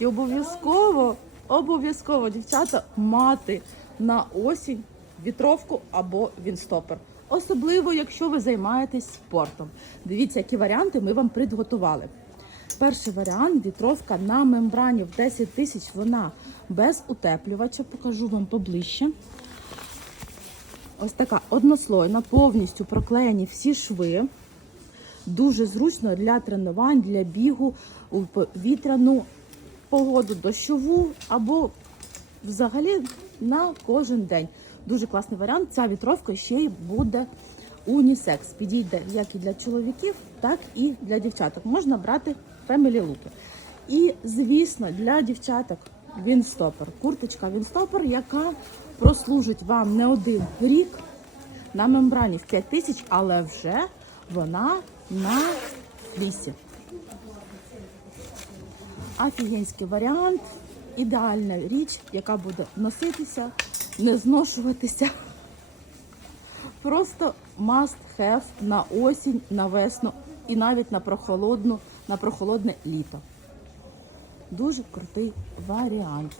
І обов'язково, обов'язково, дівчата, мати на осінь вітровку або вінстопер. Особливо, якщо ви займаєтесь спортом. Дивіться, які варіанти ми вам підготували. Перший варіант вітровка на мембрані в 10 тисяч. Вона без утеплювача. Покажу вам поближче. Ось така однослойна, повністю проклеєні всі шви. Дуже зручно для тренувань, для бігу у вітряну погоду, дощову або взагалі на кожен день. Дуже класний варіант. Ця вітровка ще й буде унісекс. Підійде як і для чоловіків, так і для дівчаток. Можна брати фемілі луки. І, звісно, для дівчаток вінстопер. Курточка вінстопер, яка прослужить вам не один рік на мембрані в 5 тисяч, але вже вона на флісі. Офігенський варіант, ідеальна річ, яка буде носитися, не зношуватися. Просто must have на осінь, на весну і навіть на прохолодну, на прохолодне літо. Дуже крутий варіант.